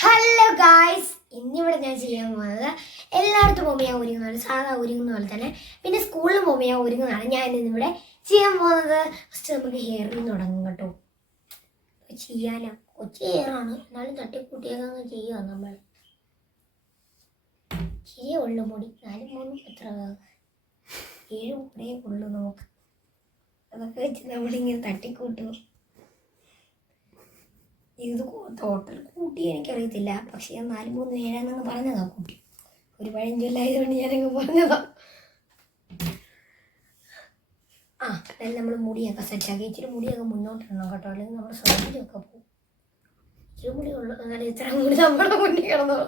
Hello guys, ഇന്നിവിടെ ഞാൻ ചെയ്യാൻ പോകുന്നത് എല്ലായിടത്തും പോകുമ്പോൾ ഞാൻ ഒരുങ്ങുന്നതാണ്, സാധാ ഒരുങ്ങുന്ന പോലെ തന്നെ. പിന്നെ സ്കൂളിൽ പോകുമ്പോൾ ഞാൻ ഒരുങ്ങുന്നതാണ്. ഞാൻ ഇന്നിവിടെ ചെയ്യാൻ പോകുന്നത് ഫസ്റ്റ് നമുക്ക് ഹെയറിൽ തുടങ്ങും കേട്ടോ. ചെയ്യാനോ കൊച്ചു ഹെയറാണ്, എന്നാലും തട്ടിക്കൂട്ടിയൊക്കെ ചെയ്യുക നമ്മൾ. ശരിയേ ഉള്ളു മുടി, 4-3 എത്ര 7 മുടിയേ ഉള്ളു നമുക്ക്. അതൊക്കെ വെച്ച് നമ്മളിങ്ങനെ തട്ടിക്കൂട്ടും. ഇത് ടോട്ടൽ കൂട്ടി എനിക്കറിയത്തില്ല, പക്ഷേ ഞാൻ 4-3 7 പറഞ്ഞതാ കൂട്ടി. ഒരു പഴഞ്ചൊല്ലായതുകൊണ്ട് ഞാനങ്ങ് പറഞ്ഞതാ. അതായത് നമ്മൾ മുടിയൊക്കെ സെറ്റാക്കി ഇച്ചിരി മുടിയൊക്കെ മുന്നോട്ടിടണം കേട്ടോ, അല്ലെങ്കിൽ നമ്മുടെ സൗകര്യമൊക്കെ പോകും. ഇച്ചിരി മുടി ഉള്ളു, എന്നാലും ഇത്ര മുടി നമ്മുടെ മുന്നിൽ കിടന്നോളൂ.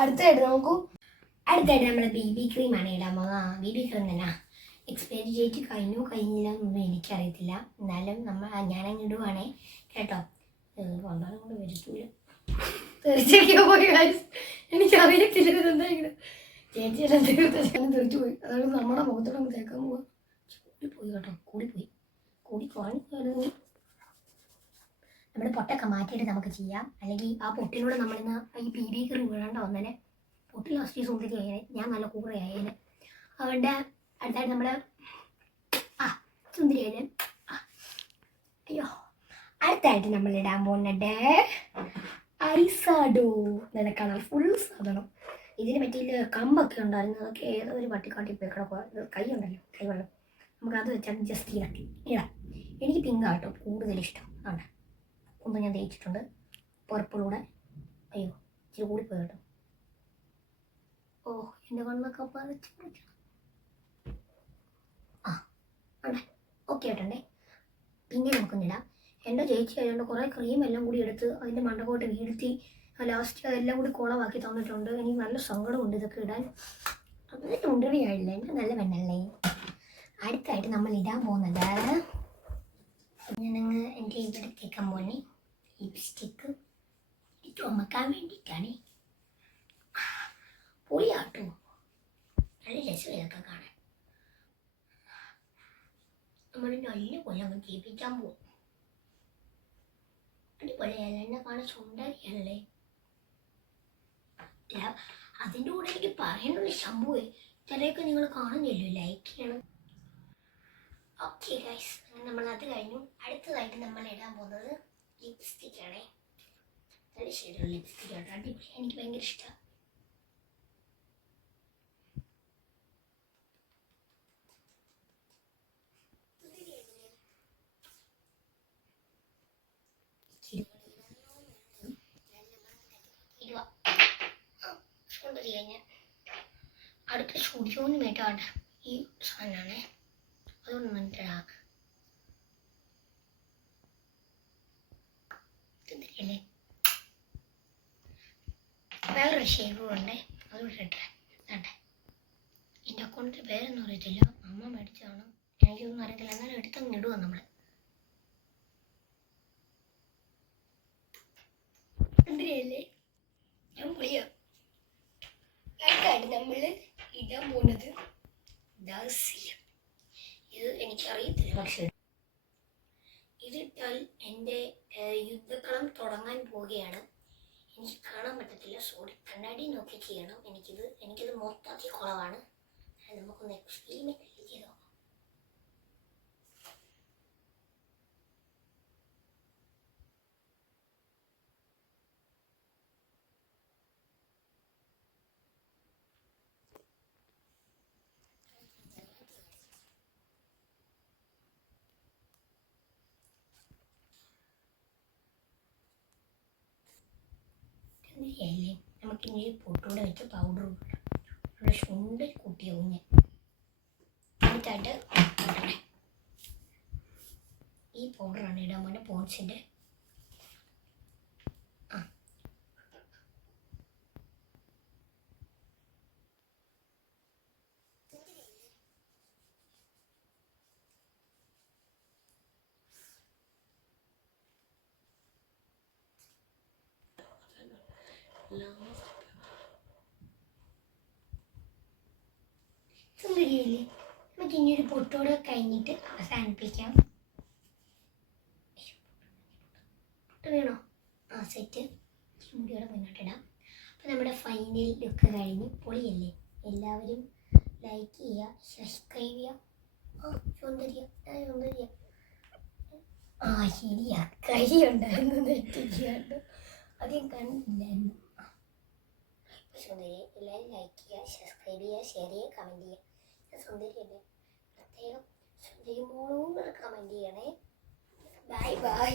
അടുത്തായിട്ട് നമ്മൾ BB ക്രീമാണ് ഇടാൻ പോകുന്നത്. BB ക്രീം തന്നെ എക്സ്പയറി ഡേറ്റ് കഴിഞ്ഞില്ല എന്നൊന്നും എനിക്കറിയത്തില്ല. എന്നാലും ഞാനങ്ങ് ഇടുവാണേ കേട്ടോ. വന്നാലും കൊണ്ട് വരത്തില്ല, തെറിച്ചൊക്കെ പോയി. എനിക്കറിയത്തില്ല ഇതെന്തായാലും. ചേച്ചിയെല്ലാം തെറിച്ചു പോയി. അതായത് നമ്മുടെ മുഖത്തോടെ തേക്കാൻ പോവാ. കൂടിപ്പോയി കേട്ടോ, കൂടി കുറഞ്ഞു. നമ്മുടെ പൊട്ടൊക്കെ മാറ്റിയിട്ട് നമുക്ക് ചെയ്യാം, അല്ലെങ്കിൽ ആ പൊട്ടിലൂടെ നമ്മളിന്ന് ഈ BB ക്രീം വീഴാണ്ട് വന്നേനെ. പൊട്ടി ലാസ്റ്റ് സുന്ദരി ആയേനെ, ഞാൻ നല്ല കൂടെ ആയേനെ. അവളുടെ അടുത്തായിട്ട് നമ്മൾ സുന്ദരി ആയേനെ. അയ്യോ, അടുത്തായിട്ട് നമ്മൾ ഇടാൻ പോകുന്നുണ്ട് ഐസാഡോ. നല്ല കളർഫുൾ സാധനം. ഇതിന് പറ്റിയ കമ്പൊക്കെ ഉണ്ടായിരുന്നു, അതൊക്കെ ഏതോ ഒരു പട്ടിക്കാട്ടി പോയി കിടക്കുക. കൈ ഉണ്ടല്ലോ, കൈ വെള്ളം, നമുക്ക് അത് വെച്ചാൽ ജസ്റ്റ് ഇടാം. എനിക്ക് പിങ്ക് ആട്ടോ കൂടുതൽ ഇഷ്ടം. ആണ് ഒന്ന് ഞാൻ തേച്ചിട്ടുണ്ട്, പർപ്പിളൂടെ. അയ്യോ, ഇച്ചിരി കൂടിപ്പോയി കേട്ടോ. എൻ്റെ കണ്ണൊക്കെ പറിച്ച് ഓക്കെ ആയിട്ടുണ്ടേ. പിന്നെ നമുക്കൊന്നിടാം. എൻ്റെ ചേച്ചി ആയതുകൊണ്ട് കുറേ ക്രീം എല്ലാം കൂടി എടുത്ത് അതിൻ്റെ മണ്ടക്കോട്ട് വീഴ്ത്തി ലാസ്റ്റ് അതെല്ലാം കൂടി കുളമാക്കി തന്നിട്ടുണ്ട്. എനിക്ക് നല്ല സങ്കടമുണ്ട് ഇതൊക്കെ ഇടാൻ. അതിൻ്റെ മുണ്ടറിയായില്ലേ, എൻ്റെ നല്ല പെണ്ണല്ലേ. അടുത്തായിട്ട് നമ്മൾ ഇടാൻ പോകുന്നത് ഞാനങ്ങ് എൻ്റെ ഇവിടെ തേക്കാൻ പോകുന്നേ ലിപ്സ്റ്റിക്ക് ചുമക്കാൻ വേണ്ടിയിട്ടാണ്. പൊളിയാട്ടോ, നല്ല രസം ഇതൊക്കെ കാണാൻ. നമ്മൾ നല്ല കൊല്ലം ജീവിക്കാൻ പോകും. അടിപൊളിയല്ല, എന്നെ കാണാൻ സുന്ദരിയല്ലേ. അതിൻ്റെ കൂടെ എനിക്ക് പറയാനുള്ള ശംഭുവേ, ചിലയൊക്കെ നിങ്ങൾ കാണുന്നില്ലോ, ലൈക്ക് ചെയ്യണം. ഓക്കെ ഗൈസ്, നമ്മൾ അത് കഴിഞ്ഞു. അടുത്തതായിട്ട് നമ്മൾ ഇടാൻ പോകുന്നത് ലിപ്സ്റ്റിക് ആണേ. നല്ല ഷെയ്ഡുള്ള ലിപ്സ്റ്റിക് ആട്ടോ, അടിപൊളി, എനിക്ക് ഭയങ്കര ഇഷ്ടമാണ്. അടുത്ത സ്റ്റുഡിയോന്ന് മേട്ടാണ് ഈ സാധനമാണ്, അതുകൊണ്ട് മനസ്സിലാക്കുക. തിരിയല്ലേ, വേറൊരു ഷേപ്പും ഉണ്ട്, അതുകൊണ്ട് ഇട്ടേ. എൻ്റെ അക്കൗണ്ടിൻ്റെ പേരൊന്നും അറിയത്തില്ല, അമ്മ മേടിച്ചതാണ്, എനിക്കൊന്നും അറിയത്തില്ല. എന്നാലും എടുത്തങ്ങ് ഇടുക നമ്മൾ. എന്തിനല്ലേ ഞാൻ പോയ നമ്മൾ ഇടാൻ പോകുന്നത് ദാസ്യം. ഇത് എനിക്കറിയത്തില്ല, പക്ഷേ ഇതിട്ടാൽ എൻ്റെ യുദ്ധക്കളം തുടങ്ങാൻ പോവുകയാണ്. എനിക്ക് കാണാൻ പറ്റത്തില്ല, സോറി, കണ്ണാടി നോക്കി ചെയ്യണം. എനിക്കിത് മൊത്തത്തിൽ കുറവാണ്. നമുക്കൊന്ന് എക്സ്പെരിമെൻ്റ് ചെയ്ത് നോക്കാം. അല്ലേ, നമുക്കിനി പൊട്ടൂടെ വെച്ച് പൗഡർ ഇവിടെ ചുണ്ടിൽ കൂട്ടിയാവും. ഞാൻ അടുത്തായിട്ട് ഈ പൗഡറാണ് ഇടാൻ പോകുന്നത്, പോൺസിൻ്റെ. സുന്ദരിയല്ലേ, നമുക്ക് ഇനി ഒരു പൊട്ടോടെ കഴിഞ്ഞിട്ട് അവസാനിപ്പിക്കാം. പൊട്ട് വേണോ? സെറ്റ്. ഇച്ചിരി മുടിയോടെ മുന്നോട്ടിടാം. അപ്പോൾ നമ്മുടെ ഫൈനൽ ലുക്ക് കഴിഞ്ഞ് പൊളിയല്ലേ. എല്ലാവരും ലൈക്ക് ചെയ്യുക, സബ്സ്ക്രൈബ് ചെയ്യുക. സൗന്ദര്യ ശരിയാ, കരി ഉണ്ടായിരുന്നു നെറ്റിക്കാണ്ട്, അധികം കണ്ടില്ലായിരുന്നു. സൗന്ദര്യ എല്ലാവരും ലൈക്ക് ചെയ്യുക, സബ്സ്ക്രൈബ് ചെയ്യുക, ഷെയർ ചെയ്യുക, കമൻറ്റ് ചെയ്യുക. സൗന്ദര്യല്ലേ, പ്രത്യേകം സൗന്ദര്യമോളൂടെ കമൻറ്റ് ചെയ്യണേ. Bye bye.